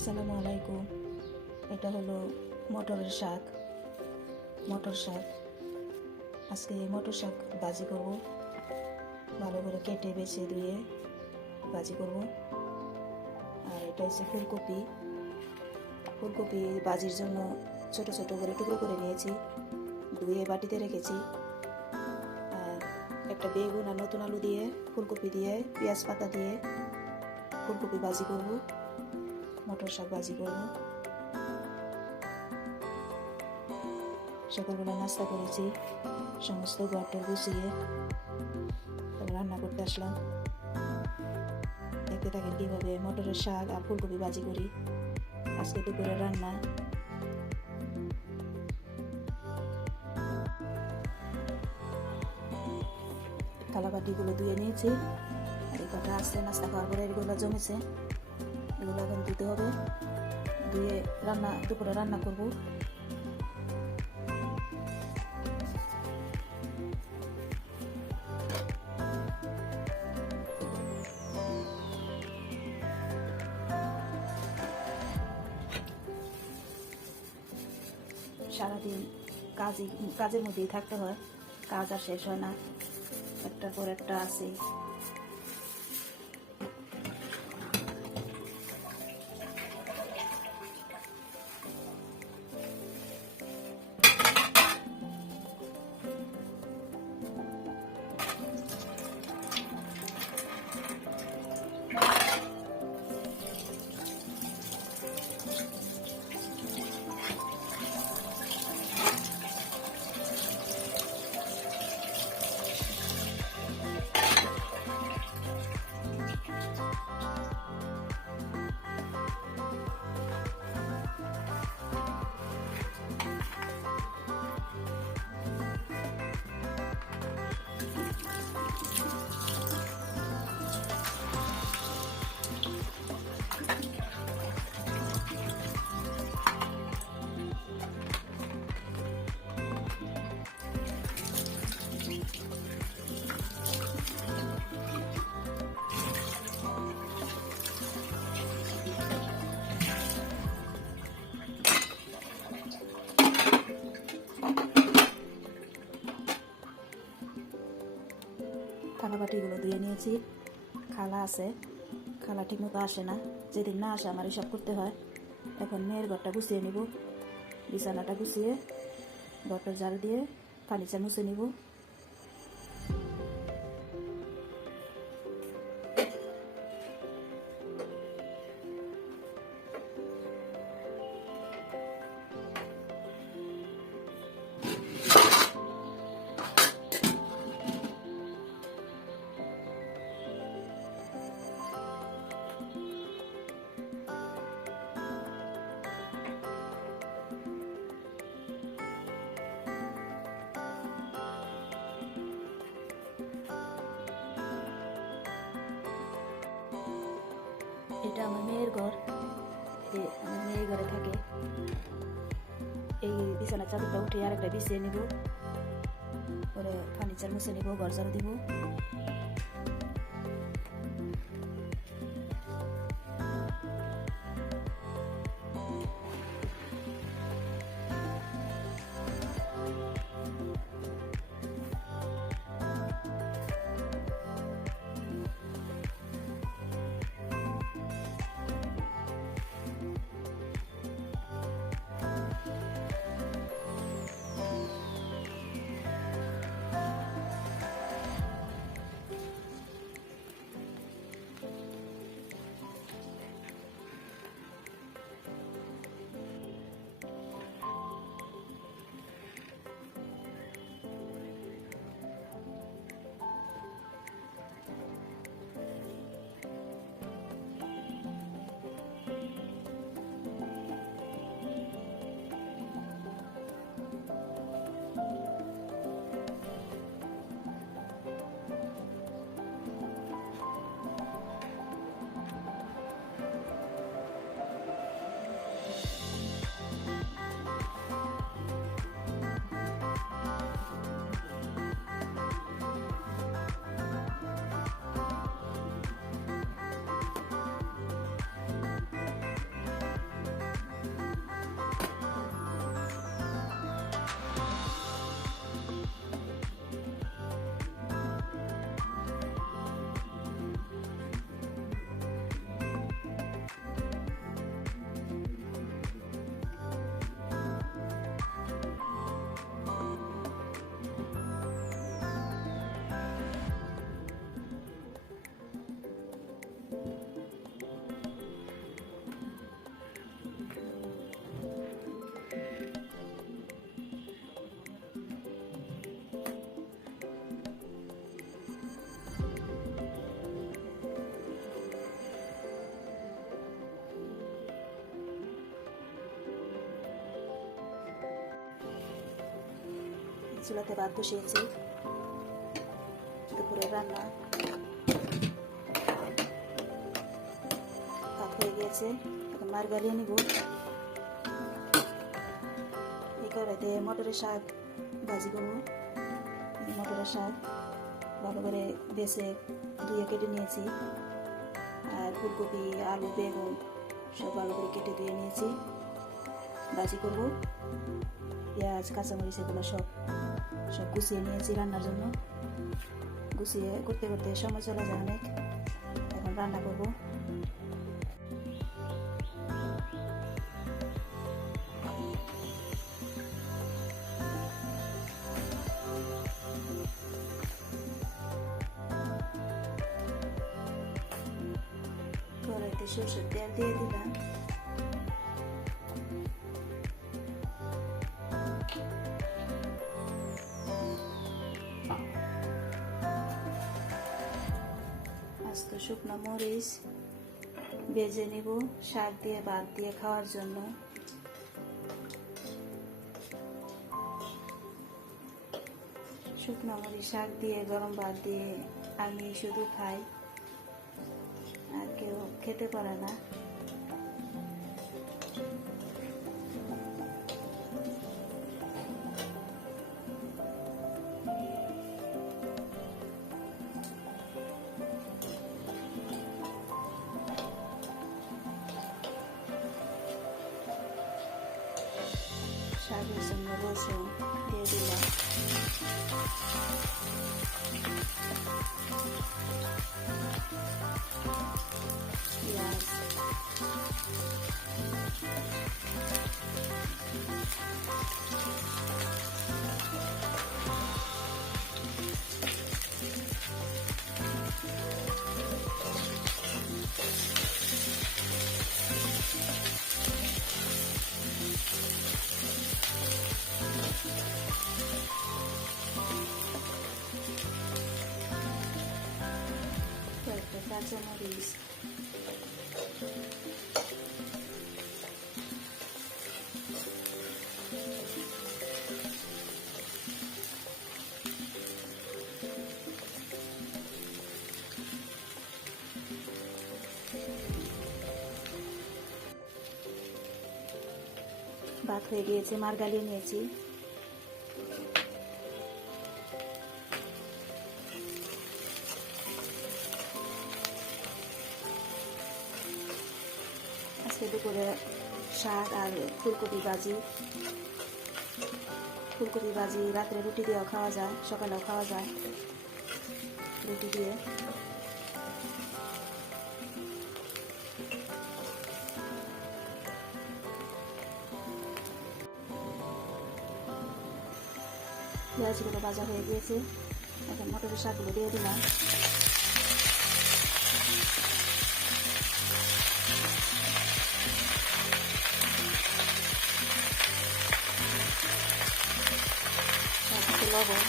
আসসালামু আলাইকুম। এটা হলো মটরের শাক। মটর শাক আজকে মটর শাক ভাজি করব। ভালো করে কেটে বেছে ধুয়ে ভাজি করব। আর এটা হচ্ছে ফুলকপি। ফুলকপি ভাজির জন্য ছোট ছোট করে টুকরো করে নিয়েছি, ধুয়ে বাটিতে রেখেছি। আর একটা বেগুন আর নতুন আলু দিয়ে, ফুলকপি দিয়ে, পেঁয়াজ পাতা দিয়ে ফুলকপি ভাজি করব, মটর শাক ভাজি করব। সকালবেলা নাস্তা করেছি, সমস্ত ঘরটর গুছিয়ে রান্না করতে আসলাম। দেখতে থাকেন কিভাবে মটরের শাক আর ফুলকপি ভাজি করি। আজকে দুপুরে রান্না। থালাবাটিগুলো ধুয়ে নিয়েছি, আর এই কটা আসছে নাস্তা খাওয়ার পরে এগুলো জমেছে, এগুলো এখন ধুতে হবে। ধুয়ে দুপুরে রান্না করব। সারাদিন কাজের মধ্যেই থাকতে হয়, কাজ আর শেষ হয় না, একটার পর একটা আছে। থালাবাটিগুলো ধুয়ে নিয়েছি। খালা আছে, খালা ঠিক মতো আসে না, যেদিন না আসে আমার এসব করতে হয়। এখন মেয়ের ঘরটা গুছিয়ে নিব, বিছানাটা গুছিয়ে ঘরটা ঝাড়ু দিয়ে ফার্নিচার মুছে নিব। এটা আমার মেয়ের ঘর, আমার মেয়ের ঘরে থাকে। এই বিছানার চাদরটা উঠে আর একটা বিছিয়ে নিব, পরে ফার্নিচার মুছে নিব, ঘর ঝাড়ু দিব। চুলাতে ভাত বসিয়েছি, দুপুরে রান্না। ভাত হয়ে গিয়েছে, এখন মার গালিয়ে নিব। এই কড়াইতে মটরের শাক ভাজি করবো। মটরের শাক ভালো করে বেছে ধুয়ে কেটে নিয়েছি, আর ফুলকপি, আলু, বেগুন সব ভালো করে কেটে ধুয়ে নিয়েছি, ভাজি করবো। পেঁয়াজ, কাঁচামরিচ এগুলো সব গুছিয়ে নিয়েছি রান্নার জন্য। গুছিয়ে করতে করতে সময় চলে যায় অনেক। এখন রান্না করবো। কড়াইতে সরষের তেল দিয়ে দিলাম। আস্ত শুকনো মরিচ ভেজে নিব শাক দিয়ে, ভাত দিয়ে খাওয়ার জন্য। শুকনো মরিচ শাক দিয়ে, গরম ভাত দিয়ে আমি শুধু খাই, আর কেউ খেতে পারে না। শাকের জন্য রসুন দিয়ে দিলাম, পেঁয়াজ, কয়েকটা কাঁচামরিচ, ভাত হয়ে গিয়েছে, মার গালিয়ে নিয়েছি। আজকে দুপুরে শাক আর ফুলকপি ভাজি। ফুলকপি ভাজি রাত্রে রুটি দিয়েও খাওয়া যায়, সকালেও খাওয়া যায় রুটি দিয়ে। পেঁয়াজগুলো ভাজা হয়ে গিয়েছে, এখন মটরের শাকগুলো দিয়ে দিলাম। লবণ,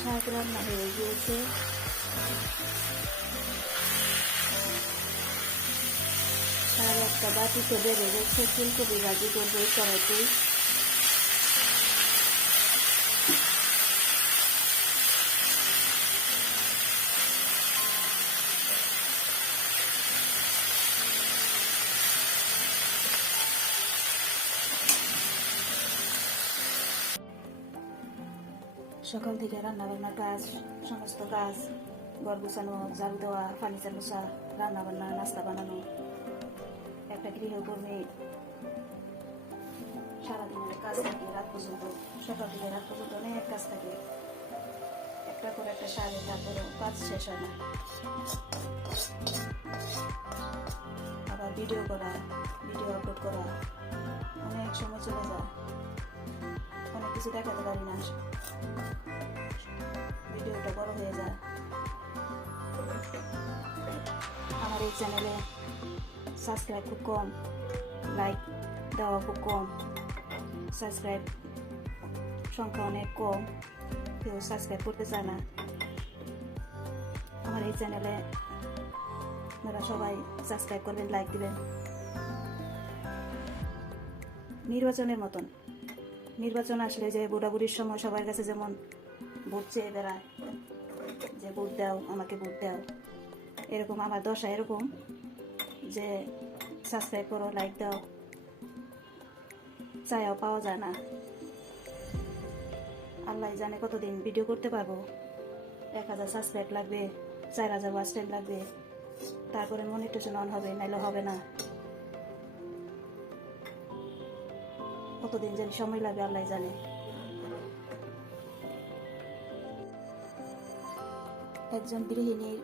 শাক রান্না হয়ে গিয়েছে। আর একটা বাটিতে বেড়ে গেছে, ফুলকপি ভাজি করবো এই কড়াইতেই। সকাল থেকে রান্না বান্নার কাজ, সমস্ত কাজ, ঘর গুছানো, ঝাড়ু দেওয়া, ফার্নিচার মোছা, রান্না বান্না, নাস্তা বানানো। একটা গৃহকর্মী সারাদিনের কাজ থাকে রাত পর্যন্ত, সকাল থেকে রাত পর্যন্ত অনেক কাজ থাকে। একটা করে একটা সারে, তারপরে কাজ শেষ হয় না। আবার ভিডিও করা, ভিডিও আপলোড করা, অনেক সময় চলে যায়, অনেক কিছু দেখাতে পারি না, ভিডিওটা বড় হয়ে যায়। আমার এই চ্যানেলে সাবস্ক্রাইব খুব কম, লাইক দেওয়া খুব কম, সাবস্ক্রাইব সংখ্যা অনেক কম, কেউ সাবস্ক্রাইব করতে চায় না। আমার এই চ্যানেলে আপনারা সবাই সাবস্ক্রাইব করবেন, লাইক দিবেন। নির্বাচনের মতন, নির্বাচন আসলে যে বুড়াবুড়ির সময় সবার কাছে যেমন ভোট চেয়ে বেড়ায়, যে ভোট দাও, আমাকে ভোট দাও, এরকম আমার দশা এরকম যে সাবস্ক্রাইব করো, লাইক দাও, চায়াও পাওয়া যায় না। আল্লাহ জানে কতদিন ভিডিও করতে পারবো। 1000 সাবস্ক্রাইব লাগবে, 4000 ওয়াচ টাইম লাগবে, তারপরে মনিটাইজেশন অন হবে, নাইলে হবে না। কতদিন যেন সময় লাগবে আল্লাহ জানে। একজন গৃহিণীর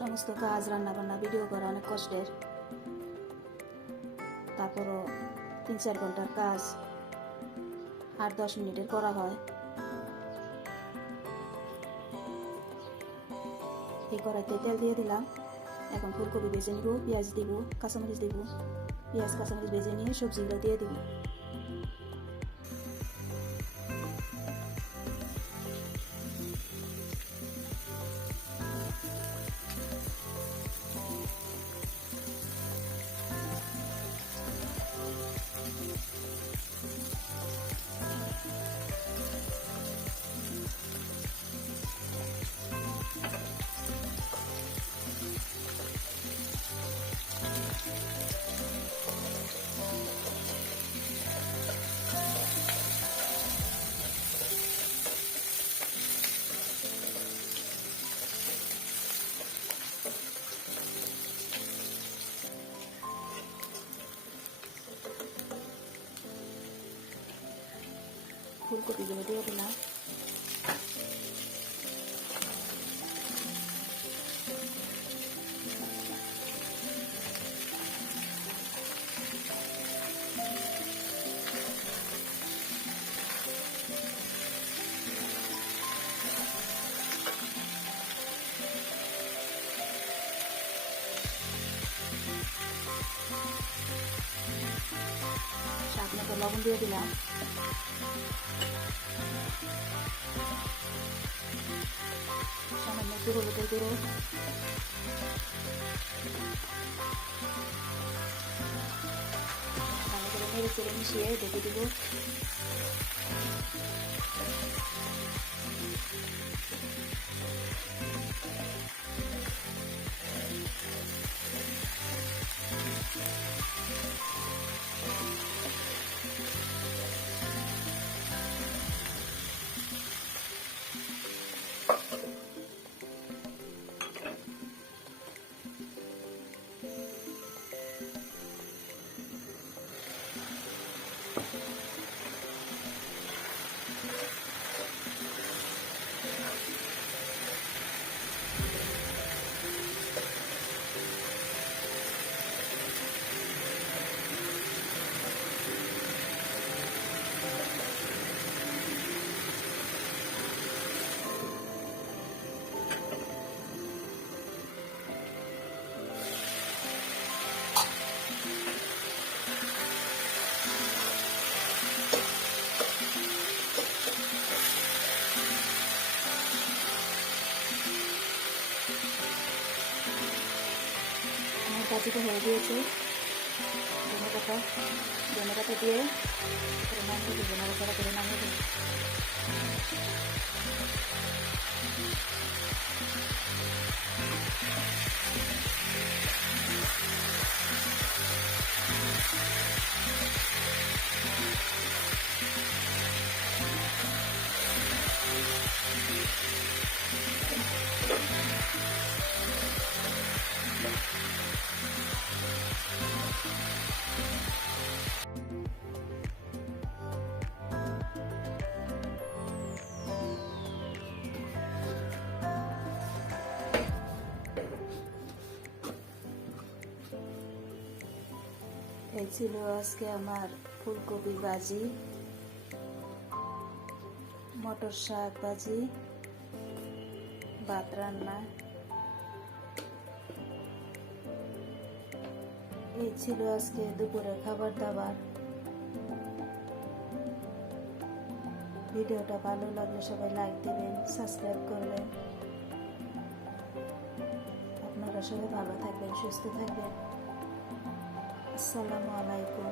সমস্ত কাজ, রান্না বান্না, ভিডিও করা অনেক কষ্টের। তারপরও 3-4 ঘন্টার কাজ 8-10 মিনিটের করা হয়। এই কড়াইতে তেল দিয়ে দিলাম। এখন ফুলকপি ভেজে নিব, পেঁয়াজ দিব, কাঁচামরিচ দিব। পেঁয়াজ কাঁচামরিচ ভেজে নিয়ে সবজিগুলো দিয়ে দিব। ফুলকপিগুলো দিয়ে দিলাম। স্বাদ মতো লবণ দিয়ে দিলাম। সামান্য একটু হলুদের গুঁড়ো, ভালো করে নেড়ে চেড়ে মিশিয়ে ঢেকে দিব। ভাজিটা হয়ে গিয়েছে। ধনে পাতা দিয়ে নামিয়ে দেবো, নাড়াচাড়া করে নামিয়ে দেবো। এই ছিল আজকে আমার ফুলকপি ভাজি, মটর শাক ভাজি, ভাত রান্না। এই ছিল আজকে দুপুরের খাবার দাবার। ভিডিওটা ভালো লাগলে সবাই লাইক দিবেন, সাবস্ক্রাইব করবেন। আপনারা সবাই ভালো থাকবেন, সুস্থ থাকবেন। আসসালামু আলাইকুম।